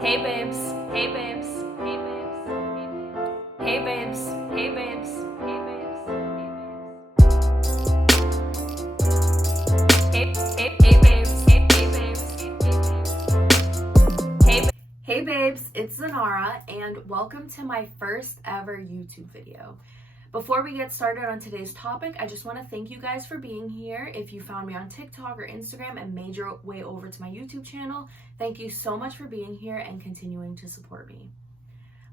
Hey babes, hey babes, hey babes, hey babes, hey babes, hey babes, hey babes, hey babes, hey babes, it's Zanara and welcome to my first ever YouTube video. Before we get started on today's topic, I just want to thank you guys for being here. If you found me on TikTok or Instagram and made your way over to my YouTube channel, thank you so much for being here and continuing to support me.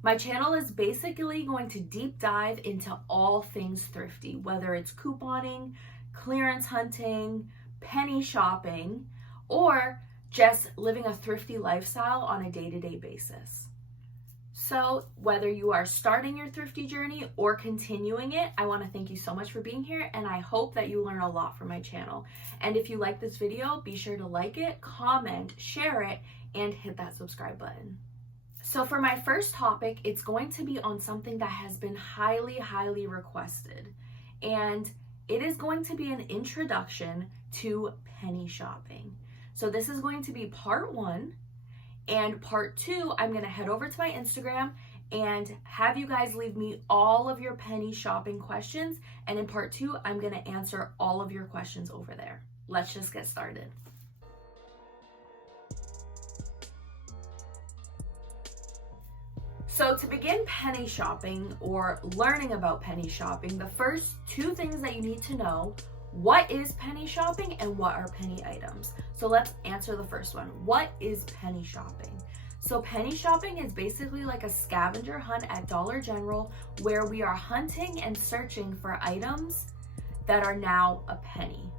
My channel is basically going to deep dive into all things thrifty, whether it's couponing, clearance hunting, penny shopping, or just living a thrifty lifestyle on a day-to-day basis. So whether you are starting your thrifty journey or continuing it, I want to thank you so much for being here, and I hope that you learn a lot from my channel. And if you like this video, be sure to like it, comment, share it, and hit that subscribe button. So for my first topic, it's going to be on something that has been highly requested, and it is going to be an introduction to penny shopping. So this is going to be part 1. And part 2, I'm going to head over to my Instagram and have you guys leave me all of your penny shopping questions. And in part 2, I'm going to answer all of your questions over there. Let's just get started. So to begin penny shopping or learning about penny shopping, the first 2 things that you need to know: what is penny shopping and what are penny items? So let's answer the first one. What is penny shopping? So penny shopping is basically like a scavenger hunt at Dollar General where we are hunting and searching for items that are now a penny.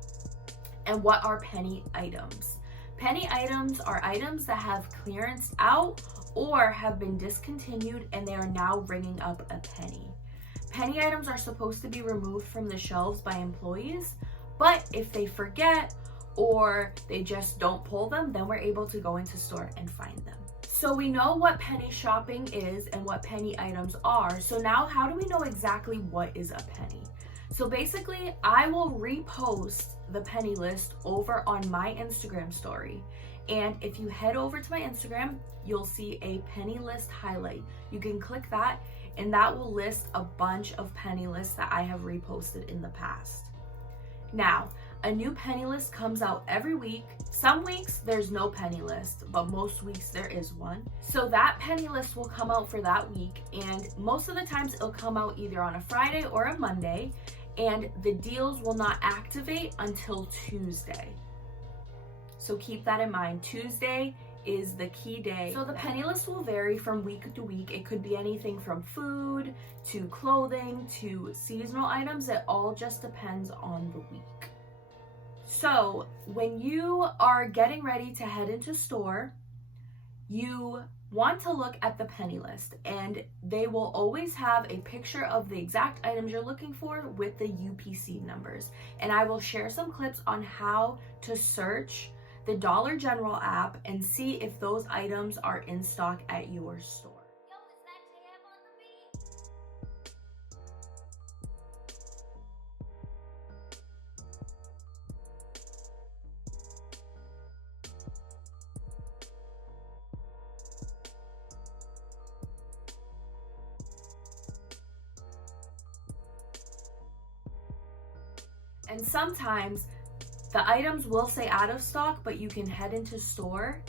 And what are penny items? Penny items are items that have clearanced out or have been discontinued and they are now ringing up a penny. Penny items are supposed to be removed from the shelves by employees, but if they forget or they just don't pull them, then we're able to go into store and find them. So we know what penny shopping is and what penny items are. So now how do we know exactly what is a penny? So basically, I will repost the penny list over on my Instagram story. And if you head over to my Instagram, you'll see a penny list highlight. You can click that and that will list a bunch of penny lists that I have reposted in the past. Now, a new penny list comes out every week. Some weeks there's no penny list, but most weeks there is one. So that penny list will come out for that week, and most of the times it'll come out either on a Friday or a Monday, and the deals will not activate until Tuesday. So keep that in mind. Tuesday is the key day. So the penny list will vary from week to week. It could be anything from food to clothing to seasonal items. It all just depends on the week. So when you are getting ready to head into store, you want to look at the penny list, and they will always have a picture of the exact items you're looking for with the UPC numbers. And I will share some clips on how to search the Dollar General app and see if those items are in stock at your store. Yo, is that Jayem on the beat? And sometimes the items will say out of stock, but you can head into store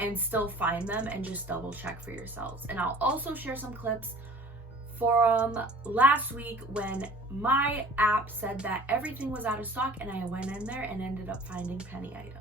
and still find them and just double check for yourselves. And I'll also share some clips from last week when my app said that everything was out of stock and I went in there and ended up finding penny items.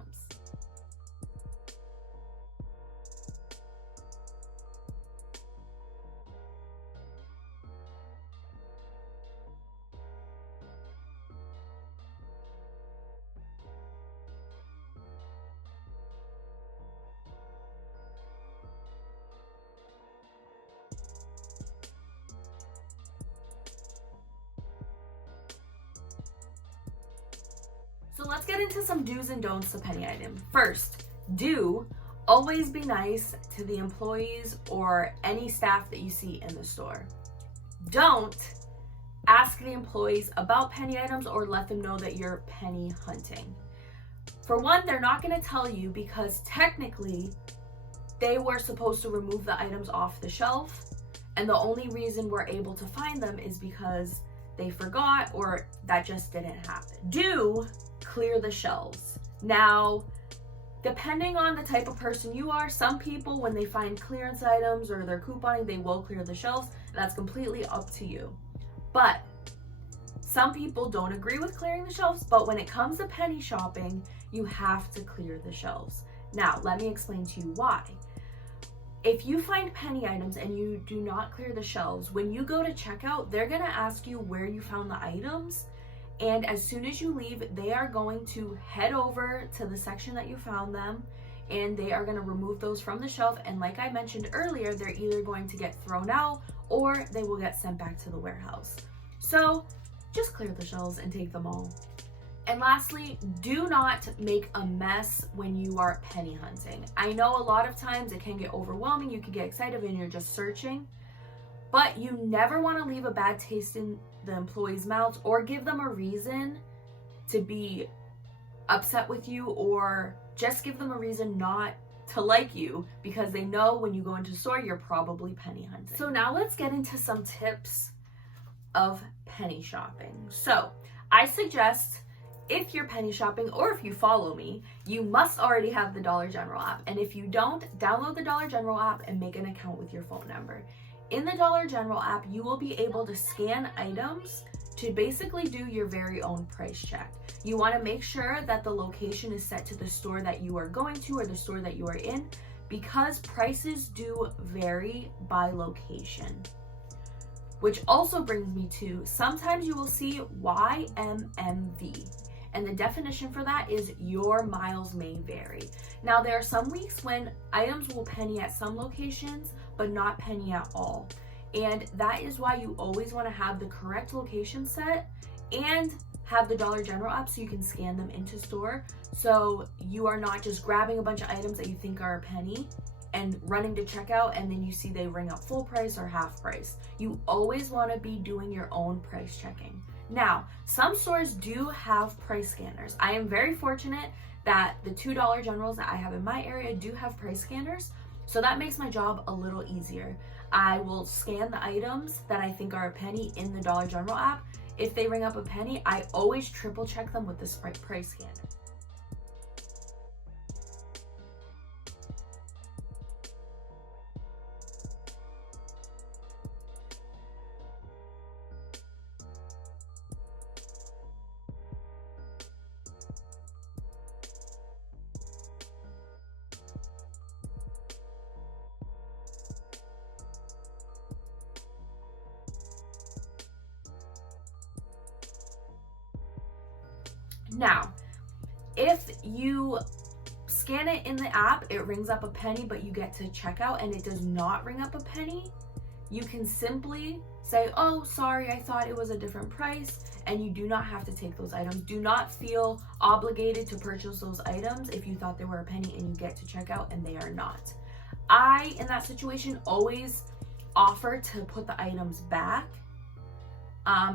So let's get into some do's and don'ts to penny item. First, do always be nice to the employees or any staff that you see in the store. Don't ask the employees about penny items or let them know that you're penny hunting. For one, they're not going to tell you because technically they were supposed to remove the items off the shelf, and the only reason we're able to find them is because they forgot or that just didn't happen. Do clear the shelves. Now, depending on the type of person you are, some people, when they find clearance items or they're couponing, they will clear the shelves. That's completely up to you. But some people don't agree with clearing the shelves, but when it comes to penny shopping, you have to clear the shelves. Now, let me explain to you why. If you find penny items and you do not clear the shelves, when you go to checkout, they're gonna ask you where you found the items. And as soon as you leave, they are going to head over to the section that you found them, and they are gonna remove those from the shelf. And like I mentioned earlier, they're either going to get thrown out or they will get sent back to the warehouse. So just clear the shelves and take them all. And lastly, do not make a mess when you are penny hunting. I know a lot of times it can get overwhelming, you can get excited when you're just searching, but you never want to leave a bad taste in the employees' mouths or give them a reason to be upset with you, or just give them a reason not to like you because they know when you go into the store, you're probably penny hunting. So now let's get into some tips of penny shopping. So I suggest, if you're penny shopping or if you follow me, you must already have the Dollar General app. And if you don't, download the Dollar General app and make an account with your phone number. In the Dollar General app, you will be able to scan items to basically do your very own price check. You want to make sure that the location is set to the store that you are going to or the store that you are in, because prices do vary by location. Which also brings me to, sometimes you will see YMMV. And the definition for that is your miles may vary. Now, there are some weeks when items will penny at some locations, but not penny at all. And that is why you always want to have the correct location set and have the Dollar General app so you can scan them into store. So you are not just grabbing a bunch of items that you think are a penny and running to checkout and then you see they ring up full price or half price. You always want to be doing your own price checking. Now, some stores do have price scanners. I am very fortunate that the two Dollar Generals that I have in my area do have price scanners, so that makes my job a little easier. I will scan the items that I think are a penny in the Dollar General app. If they ring up a penny, I always triple check them with this price scanner. Now, if you scan it in the app, it rings up a penny, but you get to checkout and it does not ring up a penny, you can simply say, oh, sorry, I thought it was a different price, and you do not have to take those items. Do not feel obligated to purchase those items if you thought they were a penny and you get to checkout and they are not. I, in that situation, always offer to put the items back,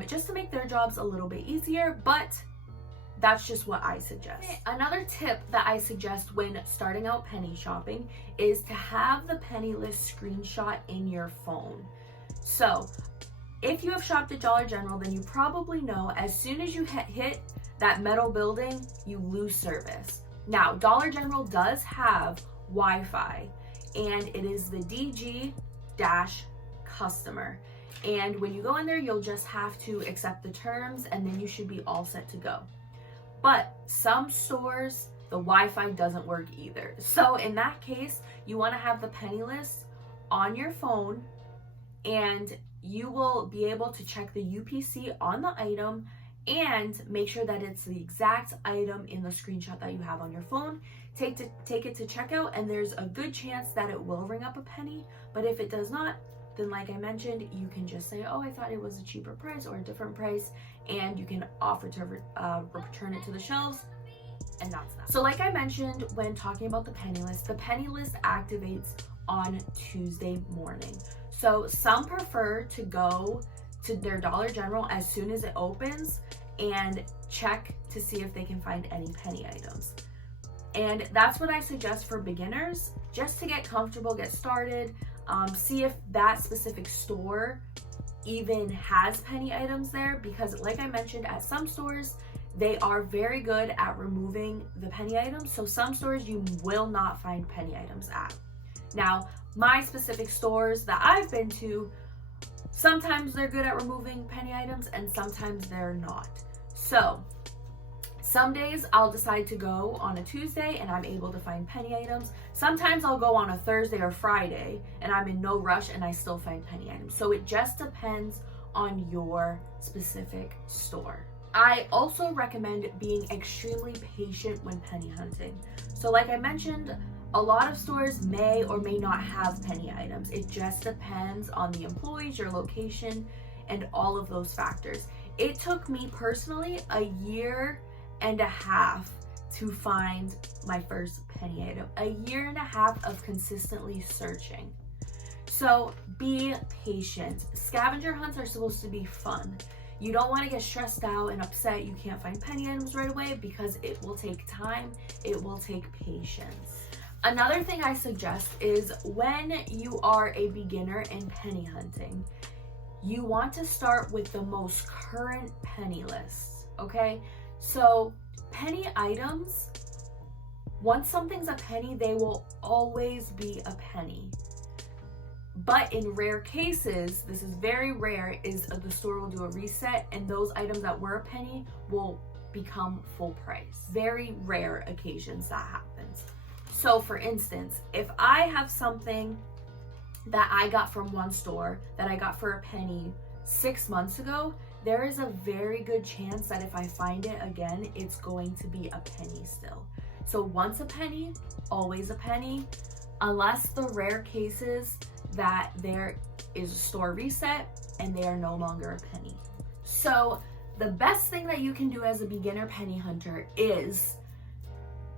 just to make their jobs a little bit easier, but that's just what I suggest. Another tip that I suggest when starting out penny shopping is to have the penny list screenshot in your phone. So if you have shopped at Dollar General, then you probably know as soon as you hit that metal building, you lose service. Now, Dollar General does have Wi-Fi, and it is the DG-customer. And when you go in there, you'll just have to accept the terms and then you should be all set to go. But some stores, the Wi-Fi doesn't work either. So in that case, you want to have the penny list on your phone, and you will be able to check the UPC on the item and make sure that it's the exact item in the screenshot that you have on your phone. Take it to checkout, and there's a good chance that it will ring up a penny. But if it does not, then like I mentioned, you can just say, oh, I thought it was a cheaper price or a different price, and you can offer to return it to the shelves, and that's that. So like I mentioned when talking about the penny list activates on Tuesday morning. So some prefer to go to their Dollar General as soon as it opens and check to see if they can find any penny items. And that's what I suggest for beginners. just to get comfortable, get started, see if that specific store even has penny items there, because like I mentioned, at some stores they are very good at removing the penny items. So some stores you will not find penny items at. Now, my specific stores that I've been to, sometimes they're good at removing penny items and sometimes they're not. So some days I'll decide to go on a Tuesday and I'm able to find penny items. Sometimes I'll go on a Thursday or Friday and I'm in no rush and I still find penny items. So it just depends on your specific store. I also recommend being extremely patient when penny hunting. So like I mentioned, a lot of stores may or may not have penny items. It just depends on the employees, your location, and all of those factors. It took me personally a year and a half to find my first penny item. A year and a half of consistently searching. So be patient. Scavenger hunts are supposed to be fun. You don't want to get stressed out and upset you can't find penny items right away, because it will take time, it will take patience. Another thing I suggest is when you are a beginner in penny hunting, you want to start with the most current penny lists, okay? So penny items, once something's a penny, they will always be a penny. But in rare cases, this is very rare, is the store will do a reset and those items that were a penny will become full price. Very rare occasions that happens. So for instance, if I have something that I got from one store that I got for a penny 6 months ago, there is a very good chance that if I find it again, it's going to be a penny still. So once a penny, always a penny, unless the rare cases that there is a store reset and they are no longer a penny. So the best thing that you can do as a beginner penny hunter is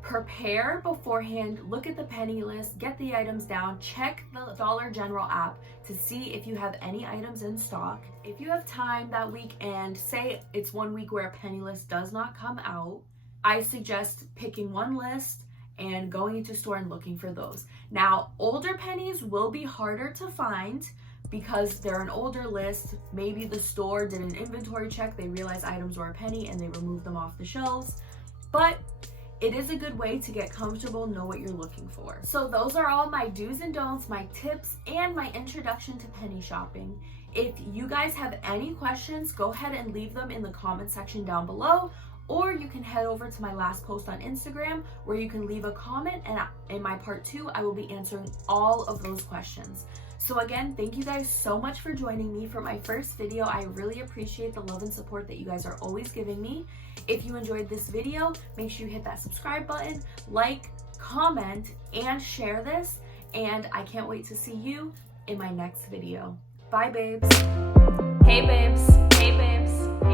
prepare beforehand, look at the penny list, get the items down, check the Dollar General app to see if you have any items in stock. If you have time that week and say it's one week where a penny list does not come out, I suggest picking one list and going into store and looking for those. Now, older pennies will be harder to find because they're an older list. Maybe the store did an inventory check, they realized items were a penny and they removed them off the shelves. But it is a good way to get comfortable, know what you're looking for. So those are all my do's and don'ts, my tips, and my introduction to penny shopping. If you guys have any questions, go ahead and leave them in the comment section down below, or you can head over to my last post on Instagram where you can leave a comment, and in my part 2, I will be answering all of those questions. So again, thank you guys so much for joining me for my first video. I really appreciate the love and support that you guys are always giving me. If you enjoyed this video, make sure you hit that subscribe button, like, comment, and share this. And I can't wait to see you in my next video. Bye, babes. Hey babes, hey babes.